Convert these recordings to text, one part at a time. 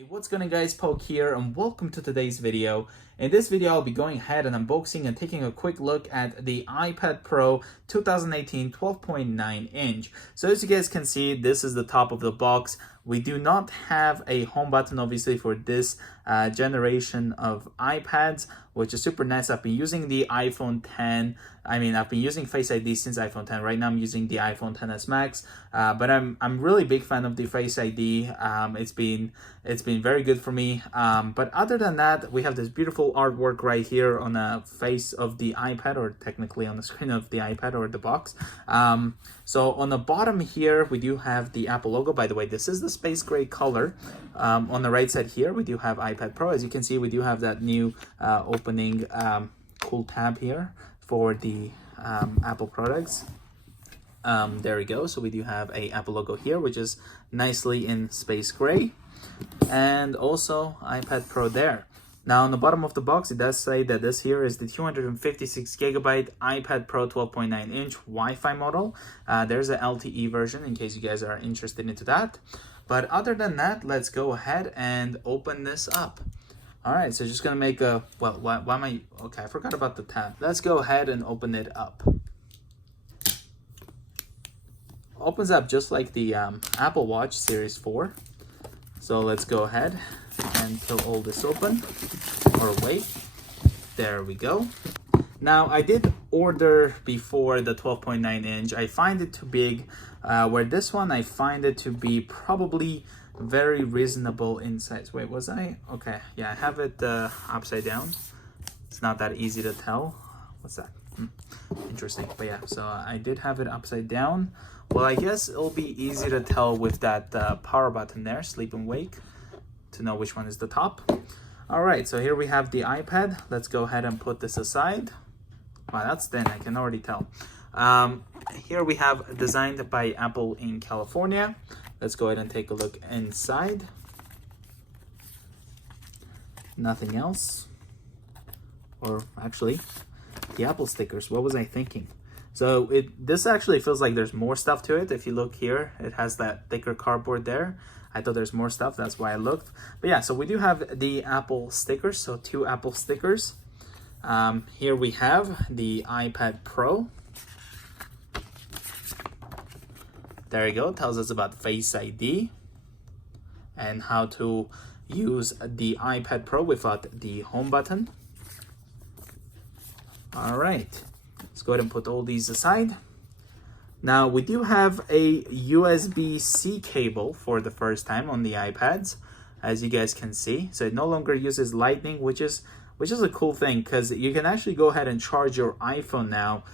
Hey, what's going on guys, Poke here and welcome to today's video. In this video I'll be going ahead and unboxing and taking a quick look at the iPad Pro 2018 12.9 inch. So as you guys can see, this is the top of the box. We do not have a home button obviously for this generation of iPads, which is super nice. I've been using the iPhone 10. I've been using Face ID since iPhone 10. Right now I'm using the iPhone 10s Max, but I'm really big fan of the Face ID. It's been very good for me. But other than that, we have this beautiful artwork right here on the face of the iPad, or technically on the screen of the iPad or the box. So on the bottom here, we do have the Apple logo. By the way, this is the space gray color. On the right side here, we do have iPad Pro. As you can see, we do have that new opening cool tab here for the Apple products. There we go. So we do have a Apple logo here, which is nicely in space gray, and also iPad Pro there. Now on the bottom of the box, it does say that this here is the 256 gigabyte iPad Pro 12.9 inch Wi-Fi model. There's a LTE version in case you guys are interested into that. But other than that, let's go ahead and open this up. All right, so just gonna make a, well, why am I, okay, I forgot about the tab. Let's go ahead and open it up. Opens up just like the Apple Watch Series 4. So let's go ahead and peel all this open, or wait, there we go. Now I did order before the 12.9 inch. I find it too big, where this one I find it to be probably very reasonable in size. Wait, was I? Okay, yeah, I have it upside down. It's not that easy to tell. What's that? Interesting. But yeah, so I did have it upside down. Well, I guess it'll be easy to tell with that power button there, sleep and wake, to know which one is the top. All right, so here we have the iPad. Let's go ahead and put this aside. Wow, that's thin, I can already tell. Here we have designed by Apple in California. Let's go ahead and take a look inside. Nothing else. Or actually, the Apple stickers. What was I thinking? So this actually feels like there's more stuff to it. If you look here, it has that thicker cardboard there. I thought there's more stuff, that's why I looked. But yeah, so we do have the Apple stickers, so 2 Apple stickers. Here we have the iPad Pro. There you go, tells us about Face ID and how to use the iPad Pro without the home button. All right, let's go ahead and put all these aside. Now we do have a USB-C cable for the first time on the iPads, as you guys can see. So it no longer uses Lightning, which is a cool thing, because you can actually go ahead and charge your iPhone now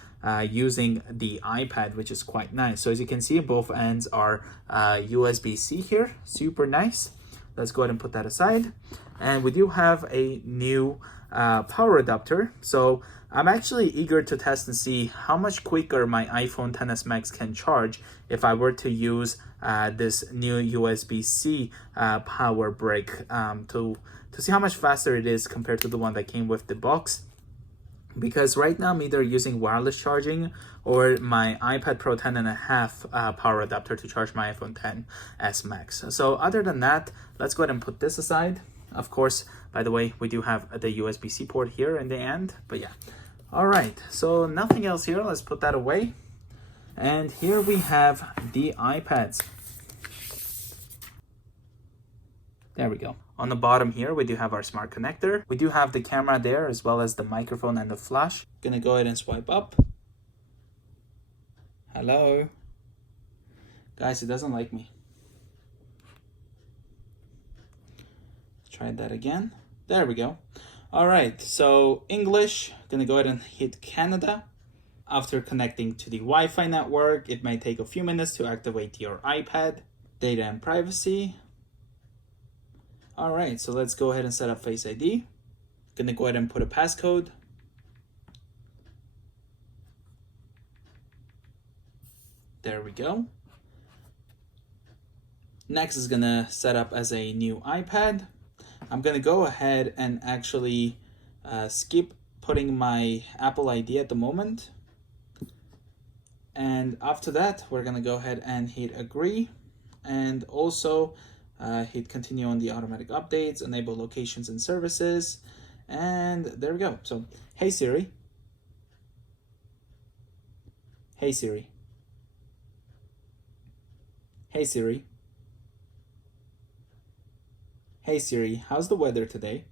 using the iPad, which is quite nice. So as you can see, both ends are USB-C here, super nice. Let's go ahead and put that aside. And we do have a new power adapter. So I'm actually eager to test and see how much quicker my iPhone XS Max can charge if I were to use this new USB-C power brick to see how much faster it is compared to the one that came with the box. Because right now I'm either using wireless charging or my iPad Pro 10.5 power adapter to charge my iPhone XS Max. So other than that, let's go ahead and put this aside. Of course, by the way, we do have the USB-C port here in the end, but yeah. All right, so nothing else here. Let's put that away. And here we have the iPads. There we go. On the bottom here, we do have our smart connector. We do have the camera there, as well as the microphone and the flash. Gonna go ahead and swipe up. Hello. Guys, it doesn't like me. Try that again. There we go. All right, so English, gonna go ahead and hit Canada. After connecting to the Wi-Fi network, it may take a few minutes to activate your iPad. Data and privacy. All right, so let's go ahead and set up Face ID. Gonna go ahead and put a passcode. There we go. Next is gonna set up as a new iPad. I'm gonna go ahead and actually skip putting my Apple ID at the moment. And after that, we're gonna go ahead and hit agree. And also Hit continue on the automatic updates, enable locations and services, and there we go. So, hey Siri. Hey Siri. Hey Siri. Hey Siri, how's the weather today?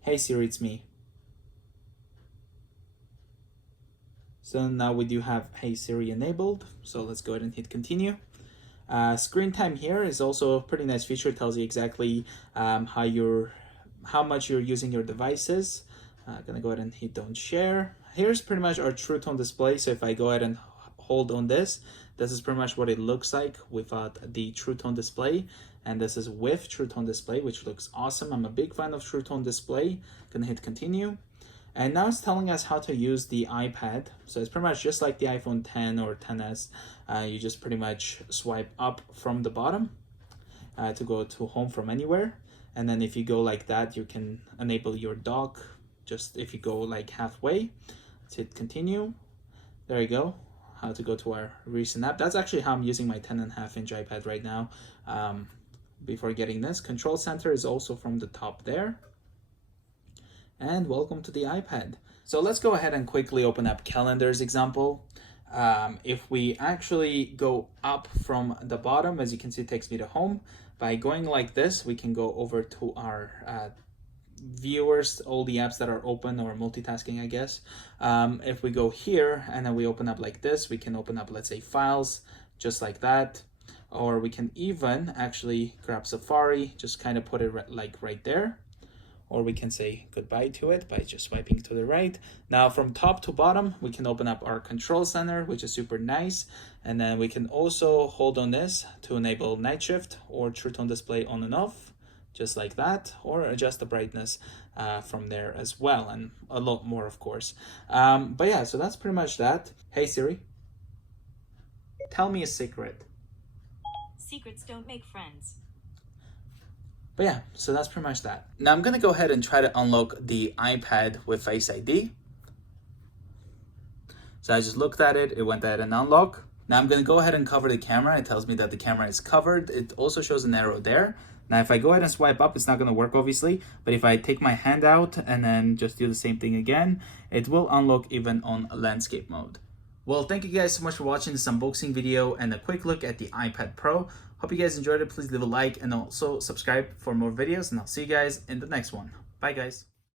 Hey Siri, it's me. So now we do have Hey Siri enabled. So let's go ahead and hit continue. Screen time here is also a pretty nice feature. It tells you exactly how much you're using your devices. Gonna go ahead and hit don't share. Here's pretty much our True Tone display. So if I go ahead and hold on this is pretty much what it looks like without the True Tone display. And this is with True Tone display, which looks awesome. I'm a big fan of True Tone display. Gonna hit continue. And now it's telling us how to use the iPad. So it's pretty much just like the iPhone 10 or 10s. You just pretty much swipe up from the bottom to go to home from anywhere. And then if you go like that, you can enable your dock. Just if you go like halfway, let's hit continue. There you go. How to go to our recent app. That's actually how I'm using my 10.5-inch iPad right now. Before getting this, Control Center is also from the top there. And welcome to the iPad. So let's go ahead and quickly open up Calendars example. If we actually go up from the bottom, as you can see, it takes me to home. By going like this, we can go over to our viewers, all the apps that are open, or multitasking, I guess. If we go here and then we open up like this, we can open up, let's say, files, just like that. Or we can even actually grab Safari, just kind of put it like right there. Or we can say goodbye to it by just swiping to the right. Now from top to bottom, we can open up our control center, which is super nice. And then we can also hold on this to enable night shift or True Tone display on and off, just like that, or adjust the brightness from there as well, and a lot more, of course. But yeah, so that's pretty much that. Hey Siri, tell me a secret. Secrets don't make friends. But yeah, so that's pretty much that. Now I'm gonna go ahead and try to unlock the iPad with Face ID. So I just looked at it, it went ahead and unlock. Now I'm gonna go ahead and cover the camera. It tells me that the camera is covered. It also shows an arrow there. Now if I go ahead and swipe up, it's not gonna work obviously, but if I take my hand out and then just do the same thing again, it will unlock even on landscape mode. Well, thank you guys so much for watching this unboxing video and a quick look at the iPad Pro. Hope you guys enjoyed it. Please leave a like and also subscribe for more videos, and I'll see you guys in the next one. Bye guys.